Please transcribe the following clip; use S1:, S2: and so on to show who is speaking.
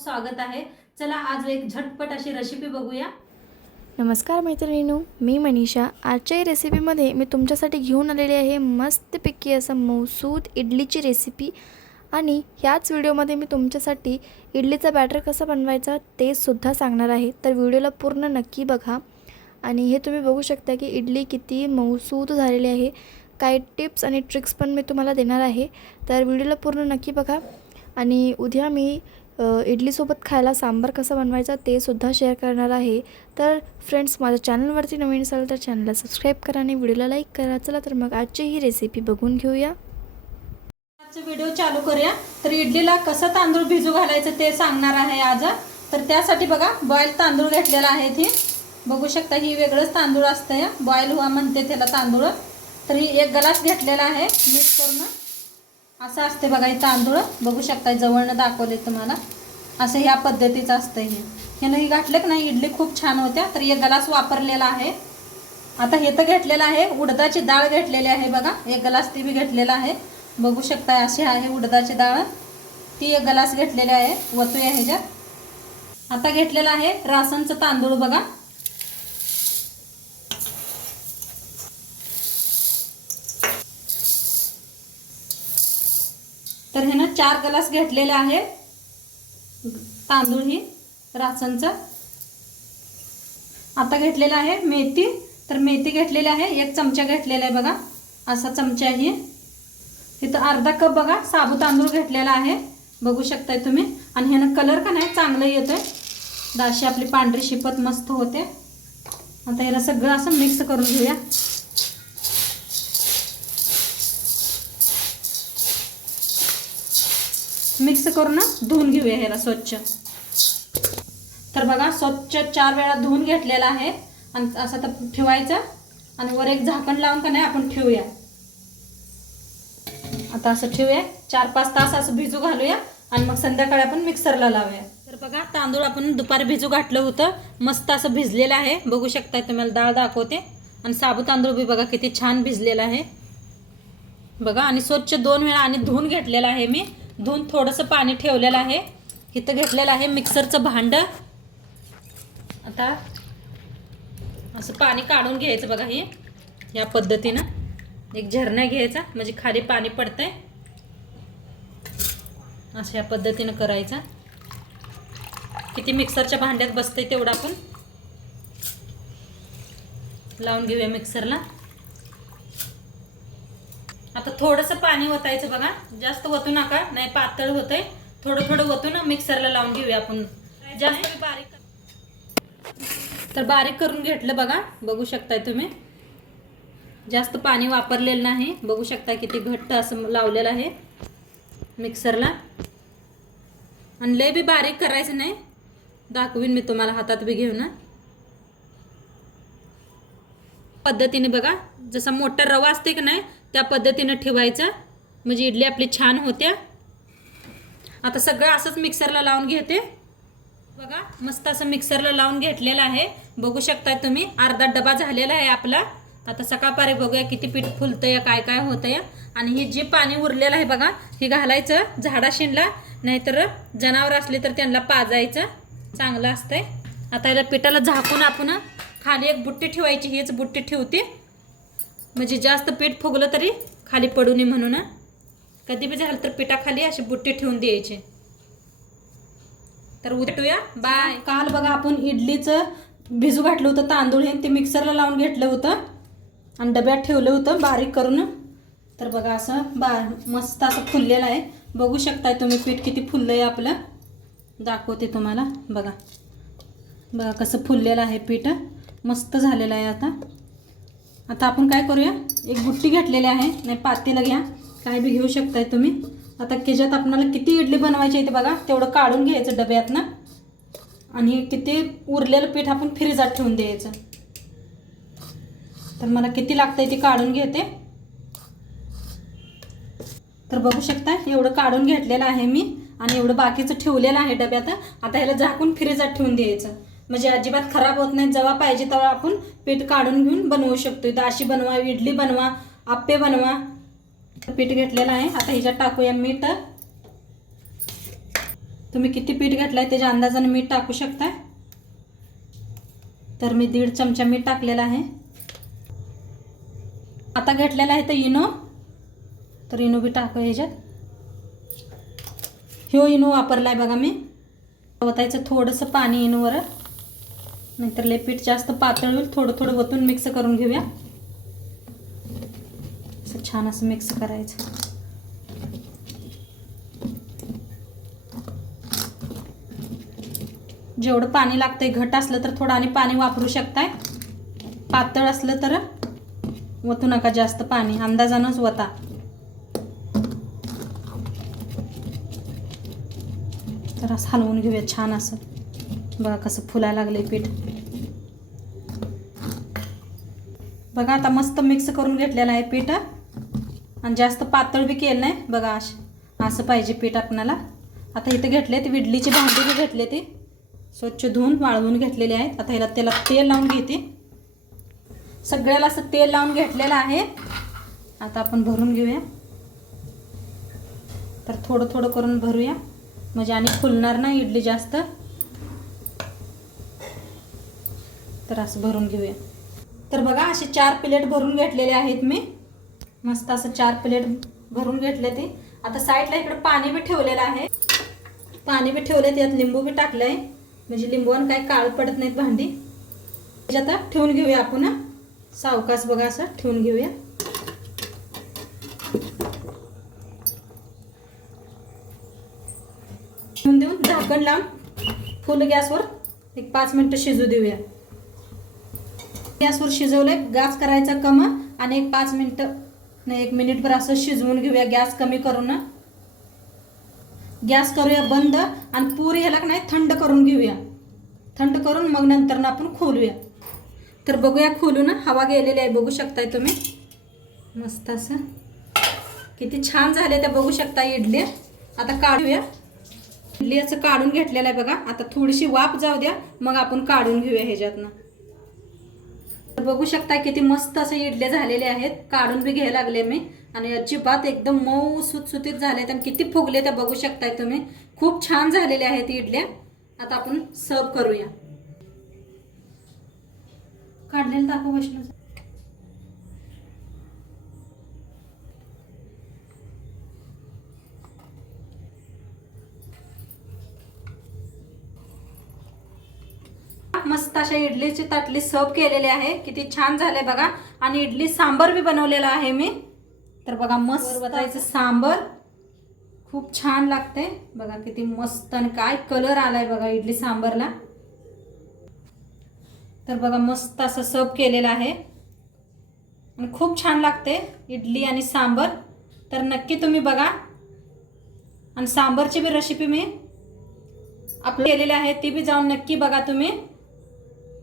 S1: खूप स्वागत आहे. चला आज एक झटपट अशी रेसिपी बघूया.
S2: नमस्कार मैत्रिणीनू मी मनीषा. आजच्या रेसिपीमध्ये मी तुमच्यासाठी घेऊन आलेली आहे मस्तपैकी असं मौसूद इडलीची रेसिपी आणि ह्याच व्हिडिओमध्ये मी तुमच्यासाठी इडलीचा बॅटर कसा बनवायचा ते सुद्धा सांगणार आहे. तर व्हिडिओला पूर्ण नक्की बघा. आणि हे तुम्ही बघू शकता की इडली किती मौसूद झालेली आहे. काही टिप्स आणि ट्रिक्स पण मी तुम्हाला देणार आहे. तर व्हिडिओला पूर्ण नक्की बघा. आणि उद्या मी इडलीसोबत खायला सांबार कसा बनवायचा ते सुद्धा शेअर करणार आहे. तर फ्रेंड्स माझ्या चॅनलवरती नवीन असाल तर चॅनलला सबस्क्राईब करा आणि व्हिडिओला लाईक करा. चला तर मग आजची ही रेसिपी बघून घेऊया.
S1: आजचा व्हिडिओ चालू करूया. तर इडलीला कसं तांदूळ भिजू घालायचं ते सांगणार आहे आज. तर त्यासाठी बघा बॉईल तांदूळ घेतलेला आहे ते बघू शकता ही वेगळंच तांदूळ असतं या बॉईल हुआ म्हणते त्याला तांदूळ. तर ही एक गलास घेतलेला आहे. मिक्स करून. असं असते बघा हे तांदूळ. बघू शकता जवळनं दाखवले तुम्हाला. असं ह्या पद्धतीचं असतं हे. ह्यानं ही घातलं की नाही इडली खूप छान होत्या तर एक ग्लास वापरलेला आहे. आता हे तर घेतलेलं आहे उडदाची डाळ घेतलेली आहे बघा एक ग्लास ती बी घेतलेला आहे. बघू शकता अशी आहे उडदाची डाळ. ती एक ग्लास घेतलेली आहे वतूया ह्याच्यात. आता घेतलेला आहे रासनचं तांदूळ बघा. तर हे ना चार ग्लास घेतलेले आहे. तांदूळ ही रासनचं. आता घेतलेलं आहे मेथी. तर मेथी घेतलेली आहे एक चमचा घेतलेला आहे बघा. असा चमचा आहे. तिथं अर्धा कप बघा साबू तांदूळ घेतलेला आहे. बघू शकताय तुम्ही. आणि ह्यानं कलर का नाही चांगलं येतोय. दाशी आपली पांढरी शिपत मस्त होते. आता ह्याला सगळं असं मिक्स करून घेऊया. मिक्स करून ना धुवून घेऊया ह्याला स्वच्छ. तर बघा स्वच्छ चार वेळा धुवून घेतलेला आहे. आणि असं तर ठेवायचं. आणि वर एक झाकण लावून का नाही आपण ठेवूया. आता असं ठेवूया. चार पाच तास असं भिजू घालूया. आणि मग संध्याकाळी आपण मिक्सरला लावूया. तर बघा तांदूळ आपण दुपारी भिजू घातलं होतं. मस्त असं भिजलेलं आहे. बघू शकताय तुम्हाला डाळ दाखवते. आणि साबू तांदूळ बी बघा किती छान भिजलेला आहे. बघा आणि स्वच्छ दोन वेळा आणि धुवून घेतलेलं आहे मी. धुवून थोडंसं पाणी ठेवलेलं आहे. इथं घेतलेलं आहे मिक्सरचं भांडं. आता असं पाणी काढून घ्यायचं बघा हे. या पद्धतीनं. एक झरणा घ्यायचा म्हणजे खाली पाणी पडतंय. असं या पद्धतीनं करायचं. किती मिक्सरच्या भांड्यात बसतंय तेवढं आपण. लावून घेऊया मिक्सरला. आता थोडंसं पाणी ओतायचं बघा. जास्त ओतू नका नाही पातळ होतंय. थोडं थोडं ओतून मिक्सरला लावून घेऊया आपण. जास्त बारीक तर बारीक करून घेतलं बघा बघू शकताय तुम्ही. जास्त पाणी वापरलेलं नाही. बघू शकता किती घट्ट असं लावलेलं आहे मिक्सरला. आणि लय बी बारीक करायचं नाही. दाखवीन मी तुम्हाला हातात बी घेऊन. पद्धतीने बघा जसा मोठा रवा असते की नाही त्या पद्धतीनं ठेवायचा. म्हणजे इडली आपली छान होत्या. आता सगळं असंच मिक्सरला लावून घेते. बघा मस्त असं मिक्सरला लावून घेतलेलं आहे. बघू शकताय तुम्ही अर्धा डबा झालेला आहे आपला. आता सकाळपारी बघूया किती पीठ फुलतं या काय काय होतंय. आणि हे जे पाणी उरलेलं आहे बघा हे घालायचं झाडाशीनला नाहीतर जनावर असले तर त्यांना पाजायचं. चांगलं असतंय. आता याला पिठाला झाकून आपण खाली एक बुट्टी ठेवायची हीच बुट्टी ठेवते. म्हणजे जास्त पीठ फुगलं तरी खाली पडू नये म्हणून कधी बी झालं तर पिठाखाली अशी बुट्टी ठेवून द्यायची. तर उठूया बाय काल बघा आपण इडलीचं भिजू घातलं होतं तांदूळ हे ते मिक्सरला लावून घेतलं होतं आणि डब्यात ठेवलं होतं बारीक करून. तर बघा असं बा मस्त असं फुललेलं आहे. बघू शकताय तुम्ही पीठ किती फुललं आहे आपलं. दाखवते तुम्हाला. बघा. बघा कसं फुललेलं आहे पीठ. मस्त झालेलं आहे आता. आता आपण काय करूया? एक बुट्टी घेतलेली आहे. नाही पातेलं घ्या. काय बी घेऊ शकताय तुम्ही. आता त्याच्यात आपणाला किती इडली बनवायची आहे ते बघा. तेवढं काढून घ्यायचं डब्यातनं. आणि किती उरलेलं पीठ आपण फ्रीजात ठेवून द्यायचं. तर मला किती लागतंय ते काढून घेते. तर बघू शकता एवढं काढून घेतलेलं आहे मी. आणि एवढं बाकीचं ठेवलेलं आहे डब्यात. आता ह्याला झाकून फ्रीजात ठेवून द्यायचं. म्हणजे अजिबात खराब होत नाही जेव्हा पाहिजे तेव्हा आपण पीठ काढून घेऊन बनवू शकतो. दाशी बनवा इडली बनवा आप्पे बनवा. पीठ घेतलेलं आहे. आता ह्याच्यात टाकूया मीठ. तुम्ही किती पीठ घेतलंय त्याच्या अंदाजाने मीठ टाकू शकता? तर मी दीड चमचा मीठ टाकलेला आहे. आता घेतलेला आहे तर इनो. तर इनो बी टाकू ह्याच्यात. ह्यो इनो वापरला आहे बघा मी. ओतायचं थोडंसं पाणी इनोवर. नाहीतर लय पीठ जास्त पातळ होईल थोडं थोडं वतून मिक्स करून घेऊया. असं छान असं मिक्स करायचं. जेवढं पाणी लागतंय घट असलं तर थोडं आणि पाणी वापरू शकताय. पातळ असलं तर वतू नका जास्त पाणी अंदाजानंच वता. तर असं हलवून घेऊया छान असं. बघा कसं फुलायला लागले पीठ. बघा आता मस्त मिक्स करून घेतलेलं आहे पीठ. आणि जास्त पातळ बी केलं नाही बघा असं असं पाहिजे पीठ आपणाला. आता इथं घेतले ते विडलीची भांडी बी घेतले ते. स्वच्छ धुवून वाळवून घेतलेले आहेत. आता ह्याला त्याला तेल लावून घेते. सगळ्याला असं तेल लावून घेतलेलं आहे. आता आपण भरून घेऊया. तर थोडं थोडं करून भरूया. म्हणजे आणि फुलणार नाही इडली जास्त. तर असं भरून घेऊया. तर बघा असे चार प्लेट भरून घेतलेले आहेत मी. मस्त असं चार प्लेट भरून घेतले ते. आता साईडला इकडे पाणी बी ठेवलेलं आहे. पाणी बी ठेवले त्यात लिंबू बी टाकलं आहे म्हणजे लिंबून काही काळ पडत नाहीत भांडी. त्याच्यात आता ठेवून घेऊया आपण सावकास सावकाश बघा असं ठेवून घेऊया. ठेवून देऊन झाकण लावून फुल गॅसवर एक पाच मिनटं शिजू देऊया. गॅसवर शिजवले गॅस करायचा कम आणि एक पाच मिनटं नाही एक मिनिटभर असं शिजवून घेऊया गॅस कमी करून. ना गॅस करूया बंद आणि पुरी ह्याला नाही थंड करून घेऊया. थंड करून मग नंतर ना आपण खोलूया. तर बघूया खोलून हवा गेलेली आहे बघू शकताय तुम्ही? मस्त असं. किती छान झाले त्या बघू शकता इडली आता काढूया. इडली असं काढून घेतलेलं आहे बघा. आता थोडीशी वाफ जाऊ द्या मग आपण काढून घेऊया ह्याच्यातनं. बघू शकता किती मस्त असे इडले झालेले आहेत. काढून बी घ्यायला लागले मी. आणि अजिबात एकदम मऊ सुतसुतीत झालेत आणि किती फुगले त्या बघू शकताय तुम्ही. खूप छान झालेले आहेत इडल्या. आता आपण सर्व करूया. काढलेलं दाखव वैष्णव मस्त अशा इडलीची ताटली सर्व केलेली आहे. किती छान झाले बघा. आणि इडली सांबर बी बनवलेला आहे मी. तर बघा मस्त बतायचं सांबर. खूप छान लागते. बघा किती मस्त आणि काय कलर आलाय बघा इडली सांबरला. तर बघा मस्त असं सर्व केलेलं आहे. आणि खूप छान लागते इडली आणि सांबर. तर नक्की तुम्ही बघा. आणि सांबरची बी रेसिपी मी अपलोड केलेली आहे ती बी जाऊन नक्की बघा तुम्ही.